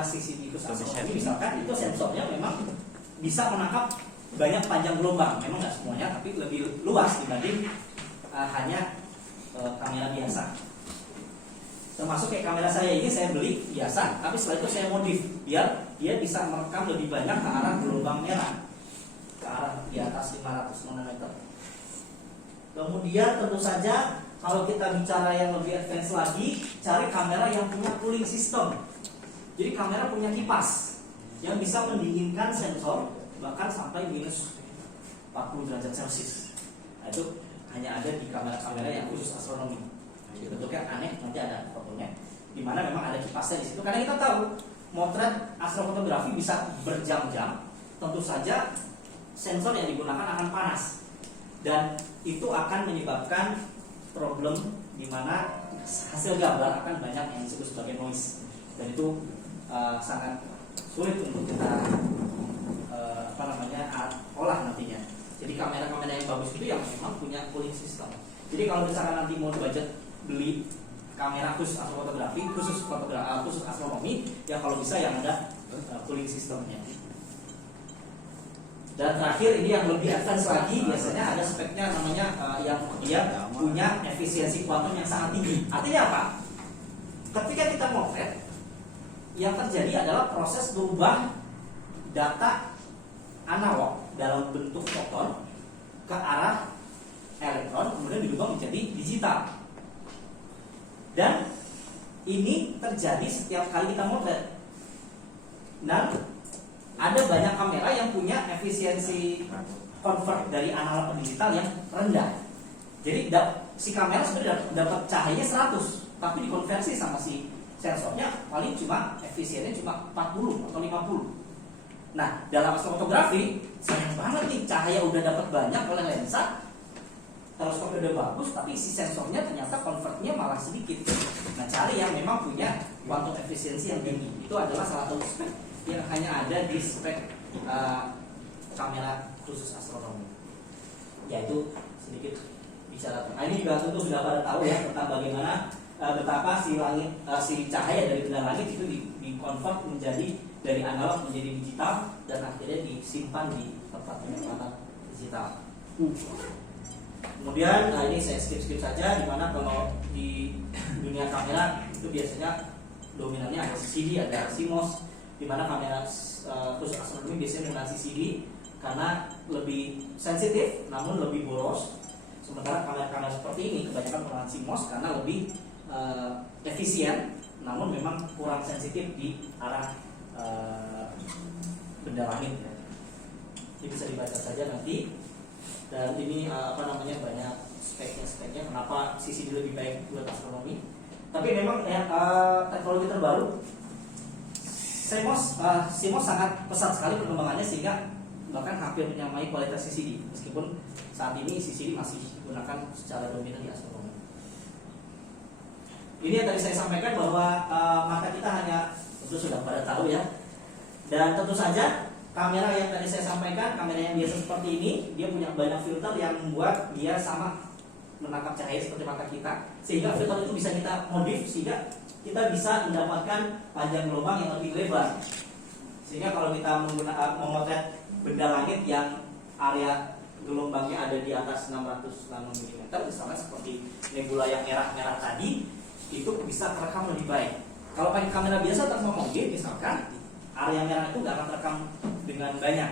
kamera CCTV khusus astronomi misalkan itu sensornya memang bisa menangkap banyak panjang gelombang, memang nggak semuanya tapi lebih luas dibanding hanya kamera biasa. Termasuk kayak kamera saya ini saya beli biasa, tapi setelah itu saya modif biar dia bisa merekam lebih banyak ke arah gelombang merah, ke arah di atas 500 nanometer. Kemudian tentu saja kalau kita bicara yang lebih advance lagi, cari kamera yang punya cooling system. Jadi kamera punya kipas yang bisa mendinginkan sensor bahkan sampai minus 40 derajat Celcius. Nah, itu hanya ada di kamera-kamera yang khusus astronomi. Bentuknya aneh, nanti ada fotonya. Dimana memang ada kipasnya di situ. Karena kita tahu motret astrofotografi bisa berjam-jam. Tentu saja sensor yang digunakan akan panas dan itu akan menyebabkan problem di mana hasil gambar akan banyak yang disebut sebagai noise dan itu sangat sulit untuk kita olah nantinya. Jadi kamera-kamera yang bagus itu yang memang punya cooling system. Jadi kalau misalkan nanti mau budget beli kamera khusus astrofotografi, khusus astronomi, ya kalau bisa yang ada cooling systemnya. Dan terakhir ini yang lebih advance lagi, biasanya ada speknya namanya yang dia punya efisiensi kuantum yang sangat tinggi. Artinya apa? Ketika kita motret, yang terjadi adalah proses berubah data analog dalam bentuk foton ke arah elektron, kemudian diubah menjadi digital. Dan ini terjadi setiap kali kita motret. Dan ada banyak kamera yang punya efisiensi convert dari analog ke digital yang rendah. Jadi si kamera sebenarnya dapat cahayanya 100, tapi dikonversi sama si sensornya paling cuma efisiennya cuma 40 atau 50. Nah, dalam astrofotografi sayang banget nih, cahaya udah dapat banyak oleh lensa, teleskopnya udah bagus, tapi si sensornya ternyata convertnya malah sedikit. Nah, cari yang memang punya quantum efisiensi yang tinggi. Itu adalah salah satu spek yang hanya ada di spek kamera khusus astronomi. Yaitu sedikit bicara. Nah, ini juga tentu sudah pada tahu ya tentang bagaimana betapa si langit, si cahaya dari benda langit itu di-convert menjadi dari analog menjadi digital dan akhirnya disimpan di tempat penyimpanan digital. Kemudian ini saya skip saja, dimana kalau di dunia kamera itu biasanya dominannya ada CCD, ada CMOS, dimana kamera khusus astronomi biasanya menggunakan CCD karena lebih sensitif namun lebih boros. Sementara kamera-kamera seperti ini kebanyakan menggunakan CMOS karena lebih efisien namun memang kurang sensitif di arah benda langit ya. Ini bisa dibaca saja nanti. Dan ini banyak speknya kenapa CCD lebih baik buat astronomi. Tapi memang teknologi terbaru CMOS sangat pesat sekali perkembangannya sehingga bahkan hampir menyamai kualitas CCD meskipun saat ini CCD masih digunakan secara dominan di astronomi. Ini yang tadi saya sampaikan bahwa mata kita hanya tentu sudah pada tahu ya. Dan tentu saja kamera yang tadi saya sampaikan, kamera yang biasa seperti ini, dia punya banyak filter yang membuat dia sama menangkap cahaya seperti mata kita. Sehingga filter itu bisa kita modif sehingga kita bisa mendapatkan panjang gelombang yang lebih lebar. Sehingga kalau kita memotret benda langit yang area gelombangnya ada di atas 600 nanometer, misalnya seperti nebula yang merah-merah tadi, itu bisa terekam lebih baik. Kalau pakai kamera biasa tanpa mobil misalkan, area merah itu nggak akan terekam dengan banyak,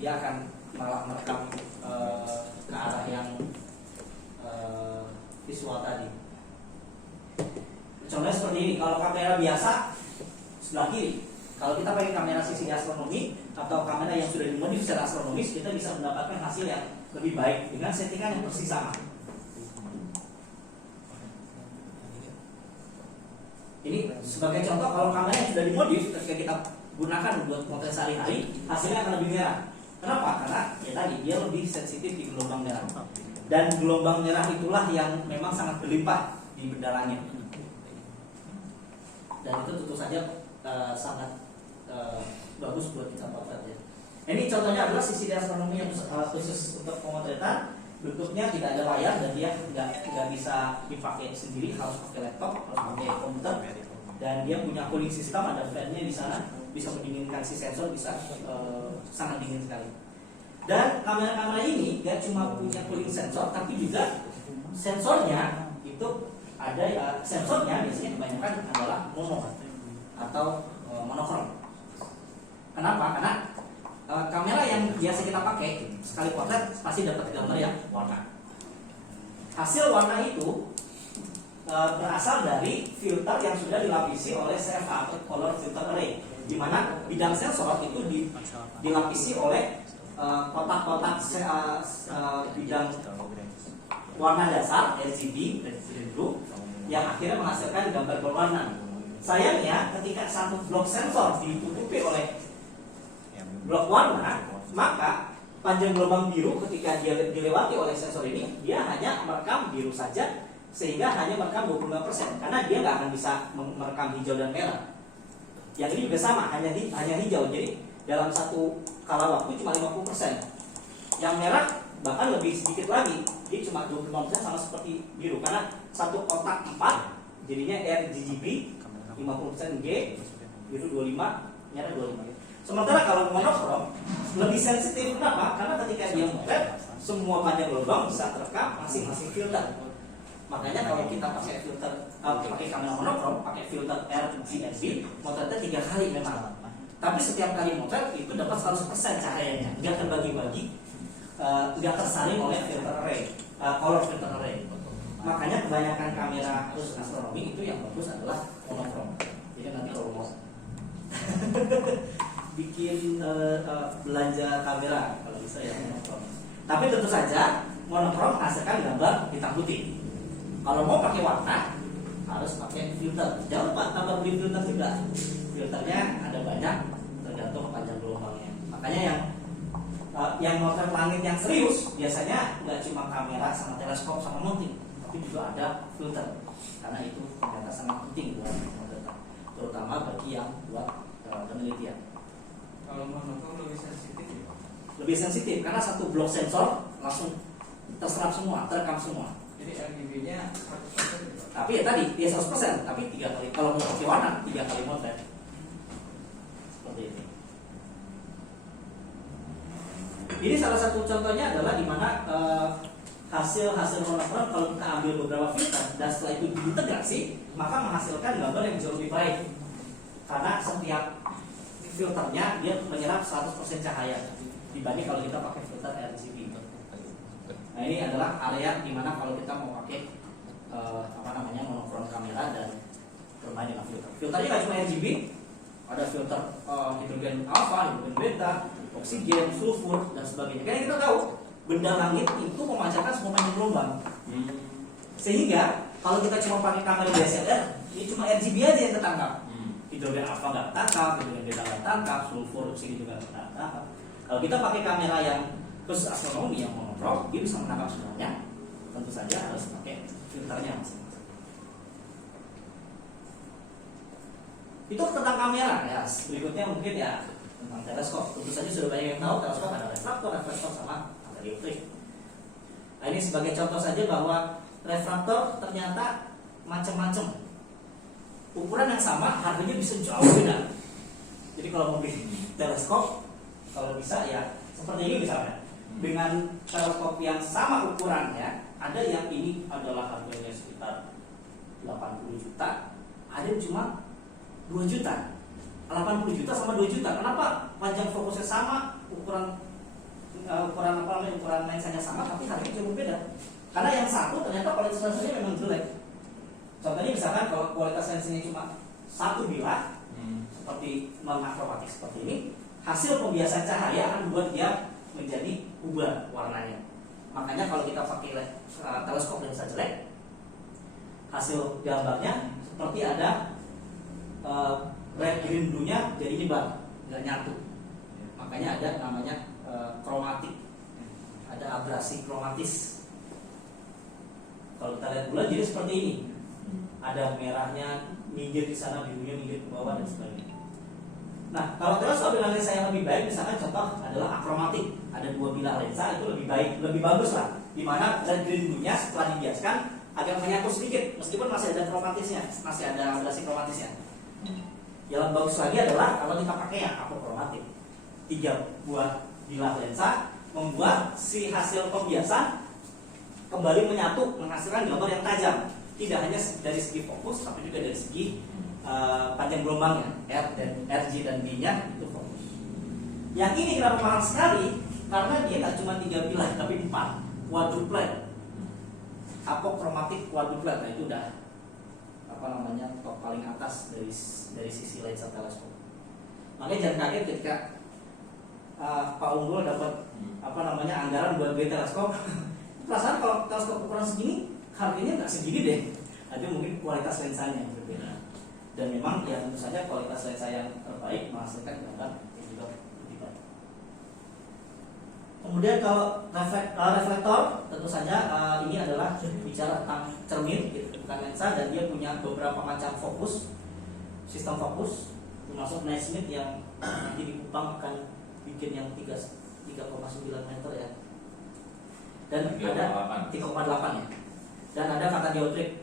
dia akan malah merekam ke arah yang visual tadi. Contohnya seperti ini, kalau kamera biasa sebelah kiri, kalau kita pakai kamera CCD astronomi atau kamera yang sudah dimodif secara astronomis, kita bisa mendapatkan hasil yang lebih baik dengan settingan yang persis sama. Ini sebagai contoh, kalau kamera yang sudah dimodif ketika kita gunakan buat potret sehari-hari, hasilnya akan lebih merah. Kenapa? Karena ya tadi dia lebih sensitif di gelombang merah. Dan gelombang merah itulah yang memang sangat berlimpah di benda langit. Dan itu tentu saja sangat bagus buat kita potret ya. Ini contohnya adalah CCD astronomi yang khusus untuk pemotretan. Bentuknya tidak ada layar dan dia nggak bisa dipakai sendiri, harus pakai laptop, harus pakai komputer. dan dia punya cooling system, ada fan-nya di sana, bisa mendinginkan si sensor, bisa sangat dingin sekali. Dan kamera-kamera ini gak cuma punya cooling sensor, tapi juga sensornya itu ada sensornya biasanya kebanyakan adalah mono atau monokrom. Kenapa? Karena kamera yang biasa kita pakai sekali potret pasti dapat gambar yang warna. Hasil warna itu berasal dari filter yang sudah dilapisi oleh CFA atau color filter array, di mana bidang sensor itu dilapisi oleh kotak-kotak bidang warna dasar RGB blue yang akhirnya menghasilkan gambar berwarna. Sayangnya ketika satu blok sensor ditutupi oleh blok warna, maka panjang gelombang biru ketika dia dilewati oleh sensor ini, dia hanya merekam biru saja, sehingga hanya merekam 25%, karena dia nggak akan bisa merekam hijau dan merah. Yang ini juga sama, hanya hijau. Jadi dalam satu kala waktu cuma 50%. Yang merah bahkan lebih sedikit lagi, dia cuma 25% sama seperti biru, karena satu kotak 4 jadinya RGB 50% G, biru 25, merah 25. Sementara kalau monokrom lebih sensitif, kenapa? Karena ketika dia motret, semua panjang gelombang bisa terekam masing-masing filter. Makanya kalau kita pakai filter, pakai kamera monokrom, pakai filter RGB, motretnya 3 kali memang. Tapi setiap kali motret itu dapat 100% cahayanya, nggak terbagi-bagi, nggak tersaring oleh filter array, color filter array. Makanya kebanyakan kamera khusus astronomi itu yang bagus adalah monokrom. Jadi nanti kalau mau bikin belanja kamera, kalau bisa ya monokrom. Tapi tentu saja monokrom menghasilkan gambar hitam putih. Kalau mau pakai warna harus pakai filter. Jangan lupa tambah beli filter juga. Filternya ada banyak, tergantung panjang gelombangnya. Makanya yang motret langit yang serius biasanya nggak cuma kamera sama teleskop sama mounting, tapi juga ada filter. Karena itu ternyata sangat penting buat motretan, terutama bagi yang buat penelitian. Kalau monokrom lebih sensitif ya? Lebih sensitif karena satu blok sensor langsung terserap semua, terekam semua. Jadi RGB-nya 100% ya? Tapi ya tadi, dia 100%, tapi 3 kali. Kalau mau pakai warna, 3 kali motret. Seperti ini. Ini salah satu contohnya adalah di mana hasil monokrom kalau kita ambil beberapa filter dan setelah itu diintegrasi, maka menghasilkan gambar yang jauh lebih baik. Karena setiap filternya dia menyerap 100% cahaya dibanding kalau kita pakai filter RGB. Nah, ini adalah area di mana kalau kita mau pakai monokrom kamera dan bermain dengan filter. Filternya nggak cuma RGB, ada filter hidrogen alpha, hidrogen beta, oksigen, sulfur dan sebagainya. Karena kita tahu benda langit itu memancarkan semua panjang gelombang. Sehingga kalau kita cuma pakai kamera DSLR, ini cuma RGB aja yang tertangkap. Hidrogen alpha nggak tertangkap, hidrogen beta nggak tertangkap, sulfur, oksigen juga nggak tertangkap. Kalau kita pakai kamera yang khusus astronomi yang monokrom, dia bisa menangkap semuanya. Tentu saja harus pakai filternya masing-masing. Itu tentang kamera ya. Berikutnya mungkin ya tentang teleskop. Tentu saja sudah banyak yang tahu teleskop ada refraktor sama ada dioptrik. Nah, ini sebagai contoh saja bahwa refraktor ternyata macam-macam. Ukuran yang sama harganya bisa jauh beda. Jadi kalau mau beli teleskop, kalau bisa ya seperti ini misalnya. Dengan teleskop yang sama ukurannya, ada yang ini adalah harganya sekitar 80 juta, ada yang cuma 2 juta. 80 juta sama 2 juta. Kenapa? Panjang fokusnya sama, ukuran lensanya sama, tapi harganya jauh berbeda. Karena yang satu ternyata kualitas lensanya memang jelek. Contohnya misalkan kalau kualitas lensanya cuma 1 bilah, seperti non akromatik seperti ini, hasil pembiasan cahaya akan membuat dia menjadi ubah warnanya. Makanya kalau kita pakai teleskop lensa jelek, hasil gambarnya seperti ada red green blue-nya jadi nyebar, nggak nyatu. Makanya ada namanya kromatik, ada abrasi kromatis. Kalau kita lihat bulan jadi seperti ini, ada merahnya minggir di sana, birunya minggir ke bawah dan sebagainya. Nah, kalau teleskop dengan lensa yang lebih baik, misalkan contoh adalah akromatik, ada 2 bilah lensa itu lebih baik, lebih bagus lah. Dimana red green blue-nya setelah dibiaskan agak menyatu sedikit, meskipun masih ada kromatisnya, masih ada abrasi kromatisnya. Yang bagus lagi adalah kalau kita pakai yang apokromatik. 3 buah bilah lensa membuat si hasil pembiasan kembali menyatu menghasilkan gambar yang tajam. Tidak hanya dari segi fokus, tapi juga dari segi panjang gelombangnya, RG dan B-nya itu fokus. Yang ini kenapa mahal sekali? Karena dia nggak cuma 3 bilah, tapi 4 quadruplet, apokromatik quadruplet. Nah itu udah top paling atas dari sisi lensa teleskop. Makanya jangan kaget ketika Pak Unggul dapat anggaran buat beli teleskop. Perasaan kalau teleskop ukuran segini harganya nggak segini deh. Tapi mungkin kualitas lensanya yang berbeda. Dan memang ya tentu saja kualitas lensa yang terbaik menghasilkan gambar yang juga lebih baik. Kemudian kalau reflektor tentu saja ini adalah bicara tentang cermin, gitu, bukan lensa, dan dia punya beberapa macam fokus, sistem fokus, termasuk Naismith yang nanti di Kupang akan bikin yang 3,9 meter ya, dan 3,8 ya, dan ada kata dioptrik,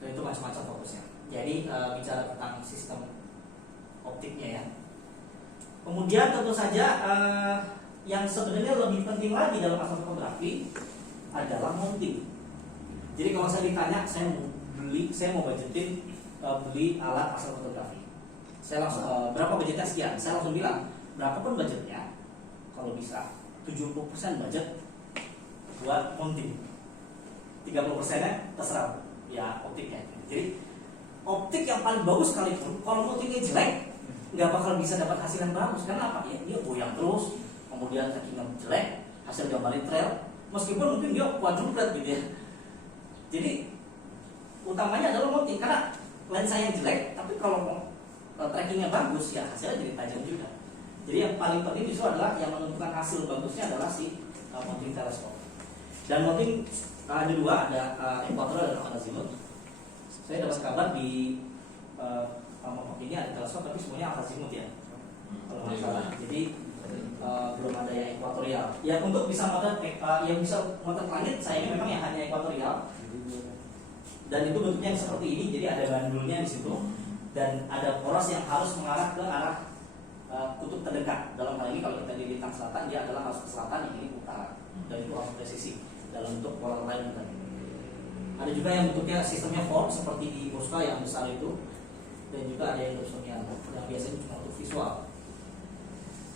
dan itu macam-macam fokusnya. Jadi bicara tentang sistem optiknya ya. Kemudian tentu saja yang sebenarnya lebih penting lagi dalam astrofotografi adalah mounting. Jadi kalau saya ditanya, saya mau budgetin beli alat astrofotografi, saya langsung berapa budgetnya sekian, saya langsung bilang berapapun budgetnya, kalau bisa 70% budget buat mounting, 30%-nya terserah ya optiknya. Jadi optik yang paling bagus sekalipun kalau mountingnya jelek nggak bakal bisa dapat hasil yang bagus. Karena apa? Ya dia goyang terus, kemudian trackingnya jelek, hasil gambarnya trail, meskipun mungkin dia quadruplet gitu ya. Jadi utamanya adalah mounting, karena lensa yang jelek tapi kalau trackingnya bagus ya hasilnya jadi tajam juga. Jadi yang paling penting justru adalah yang menentukan hasil bagusnya adalah si mounting teleskop. Dan mounting ada 2, ada equatorial dan azimuth. Saya dapat kabar di ini ada teleskop tapi semuanya azimuth ya, kalau nggak salah. Jadi belum ada yang equatorial. Ya untuk bisa motret yang bisa motret langit sayangnya memang yang hanya equatorial. Dan itu bentuknya seperti ini, jadi ada bandulnya di situ dan ada poros yang harus mengarah ke arah kutub terdekat. Dalam hal ini kalau kita di lintang selatan dia adalah harus ke selatan, yang ini utara, dan itu harus presisi dalam bentuk polar line tadi. Ada juga yang bentuknya sistemnya form seperti di Bosca yang besar itu, dan juga ada yang Dobsonian yang biasanya cuma untuk visual.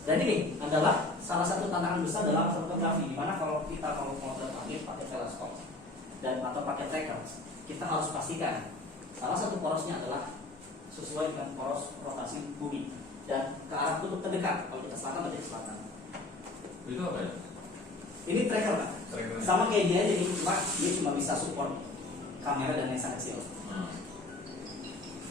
Dan ini adalah salah satu tantangan besar dalam astrofotografi, di mana kalau mau langit pakai teleskop dan atau pakai tracker, kita harus pastikan salah satu porosnya adalah sesuai dengan poros rotasi bumi dan ke arah kutub terdekat. Kalau kita selatan berarti selatan. Itu apa ya? Ini tracker kan? Sama kayak dia, jadi dia cuma bisa support kamera dan lensa kecil.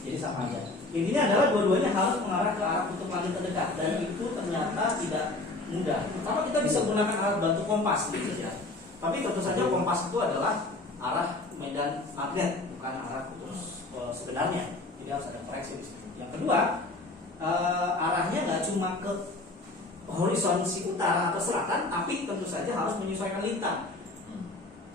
Jadi sama aja. Intinya adalah dua-duanya harus mengarah ke arah kutub langit terdekat, dan itu ternyata tidak mudah. Pertama kita bisa menggunakan alat bantu kompas gitu ya. Tapi tentu saja kompas itu adalah arah medan magnet, bukan arah kutub sebenarnya. Jadi harus ada koreksi di situ. Yang kedua, arahnya nggak cuma ke horizon si utara atau selatan, tapi tentu saja harus menyesuaikan lintang.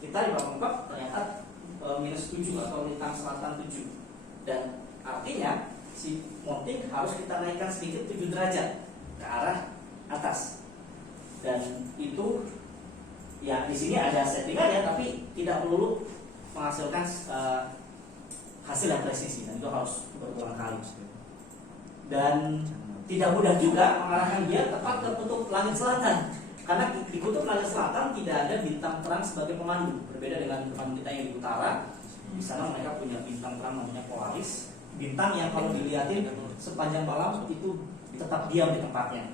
Kita di Bangkok ternyata -7 atau lintang selatan 7, dan artinya si mounting harus kita naikkan sedikit 7 derajat ke arah atas. Dan itu ya di sini ada settingannya, tapi tidak perlu menghasilkan hasil yang presisi, dan itu harus berulang kali. Dan tidak mudah juga mengarahkan dia tepat ke kutub langit selatan, karena di kutub langit selatan tidak ada bintang terang sebagai pemandu. Berbeda dengan teman kita yang di utara, di sana mereka punya bintang terang namanya Polaris, bintang yang kalau dilihatin sepanjang malam itu tetap diam di tempatnya.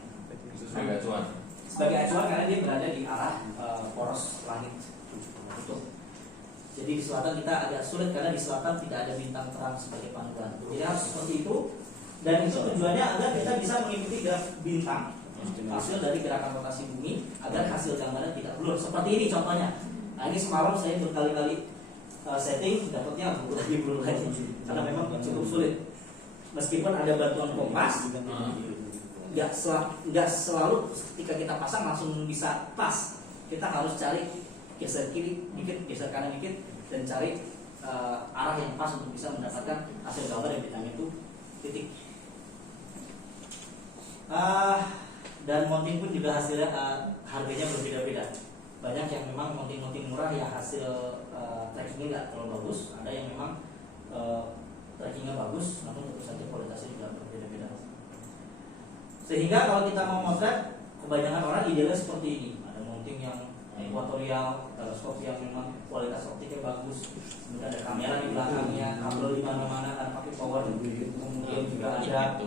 Itu sebagai acuan. Sebagai acuan karena dia berada di arah poros langit kutub. Jadi di selatan kita agak sulit karena di selatan tidak ada bintang terang sebagai panduan. Jadi harus seperti itu. Dan itu tujuannya agar kita bisa mengikuti gerak bintang, hasil dari gerakan rotasi bumi, agar hasil gambarnya tidak blur. Seperti ini contohnya. Nah ini semalam saya berkali-kali setting, dapatnya blur lagi, karena memang cukup sulit. Meskipun ada bantuan kompas, nggak selalu ketika kita pasang langsung bisa pas. Kita harus cari geser kiri dikit, geser kanan dikit, dan cari arah yang pas untuk bisa mendapatkan hasil gambar yang bintang itu titik. Dan mounting pun juga hasilnya harganya berbeda-beda. Banyak yang memang mounting murah ya hasil trackingnya nggak terlalu bagus. Ada yang memang trackingnya bagus, namun tentu saja kualitasnya juga berbeda-beda. Sehingga kalau kita mau motret, kebanyakan orang idealnya seperti ini. Ada mounting yang equatorial, teleskop yang memang kualitas optiknya bagus, kemudian ada kamera di belakangnya, kabel di mana-mana kan pakai power. Kemudian juga ada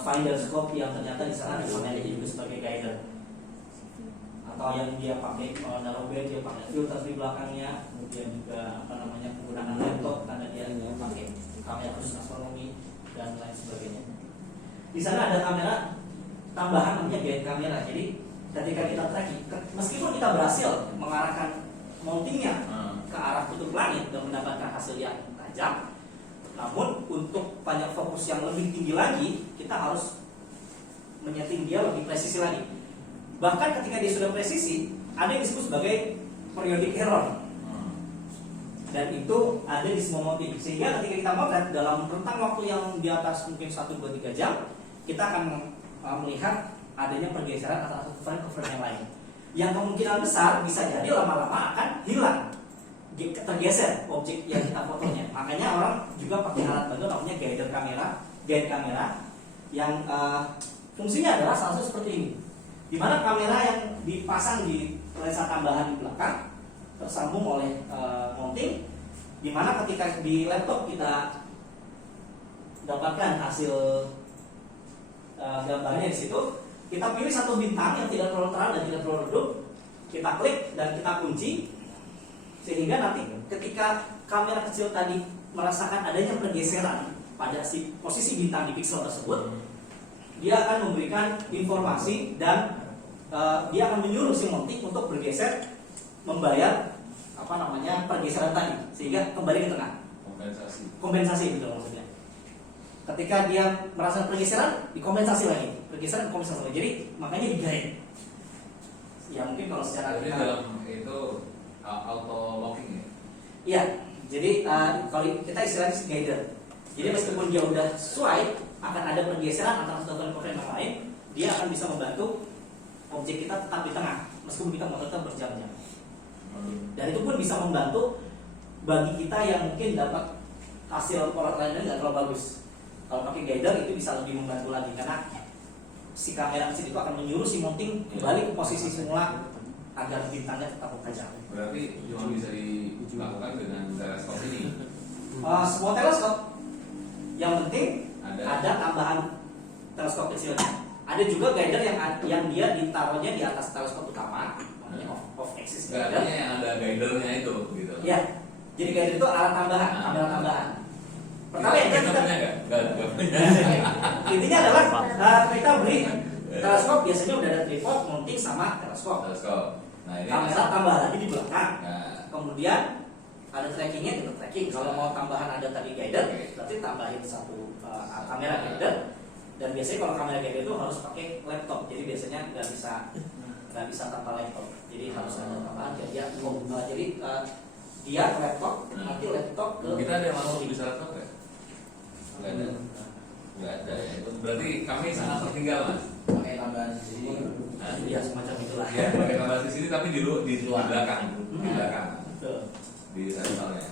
finder scope yang ternyata di sana ada kameranya juga sebagai guider. Atau yang dia pakai narrowband, dia pakai filter di belakangnya, kemudian juga penggunaan laptop karena dia pakai kamera khusus astronomi dan lain sebagainya. Di sana ada kamera tambahan namanya guide kamera. Jadi ketika kita tracking, meskipun kita berhasil mengarahkan mountingnya ke arah kutub langit dan mendapatkan hasil yang tajam, namun untuk banyak fokus yang lebih tinggi lagi, kita harus menyeting dia lebih presisi lagi. Bahkan ketika dia sudah presisi, ada yang disebut sebagai periodic error. Dan itu ada di semua mounting. Sehingga ketika kita motret dalam rentang waktu yang di atas mungkin 1, 2, 3 jam, kita akan melihat adanya pergeseran antara satu frame ke frame yang lain. Yang kemungkinan besar bisa jadi lama-lama akan hilang, tergeser objek yang kita fotonya. Makanya orang juga pakai alat bantu namanya guide kamera yang fungsinya adalah salah satu seperti ini, di mana kamera yang dipasang di lensa tambahan di belakang tersambung oleh mounting, di mana ketika di laptop kita dapatkan hasil gambarnya di situ, kita pilih satu bintang yang tidak terlalu terang dan tidak terlalu redup, kita klik dan kita kunci, sehingga nanti ketika kamera kecil tadi merasakan adanya pergeseran pada posisi bintang di pixel tersebut, dia akan memberikan informasi dan dia akan menyuruh si mounting untuk bergeser, membayar pergeseran tadi, sehingga kembali ke tengah. Kompensasi betul maksudnya. Ketika dia merasa pergeseran, dikompensasi lagi, pergeseran dikompensasi lagi. Jadi makanya digait. Ya mungkin kalau secara jadi dalam itu auto locking ya. Iya. Jadi kalau kita istilahnya guider. Jadi meskipun dia udah sesuai, akan ada pergeseran antara satu frame yang lain, dia akan bisa membantu objek kita tetap di tengah, meskipun kita mau tetap berjam-jam. Dan itu pun bisa membantu bagi kita yang mungkin dapat hasil pemotretannya nggak terlalu bagus. Kalau pakai guider itu bisa lebih membantu lagi, karena si kamera kecil itu akan menyuruh si mounting kembali ke posisi semula agar bintangnya tetap tajam. Berarti cuma bisa dilakukan dengan teleskop ini. Semua teleskop, yang penting ada tambahan teleskop kecilnya. Ada juga guider yang dia ditaruhnya di atas teleskop utama, namanya off axis guider. Artinya yang ada guidernya itu, gitu. Ya, jadi guider itu alat tambahan, kamera tambahan. Pertama yang kita punya nggak punya. intinya adalah kita beli teleskop, biasanya udah ada tripod, mounting sama teleskop. Nah, ini Kamera tambah lagi di belakang. Nah, Kemudian ada trackingnya, kita tracking. Kalau mau tambahan ada tadi guider, berarti tambahin satu kamera guider. Dan biasanya kalau kamera guider itu harus pakai laptop. Jadi biasanya nggak bisa tanpa laptop. Jadi harus ada tambahan jadi dia ke laptop, nanti laptop ke. kita ada yang langsung bisa laptop ya? Nggak ada ya. Itu berarti kami sangat tertinggal, Mas. pakai tambahan di sini. Ya semacam itulah. Ya, pakai tambah di sini tapi di belakang, di Hmm. belakang, Betul. di sensornya.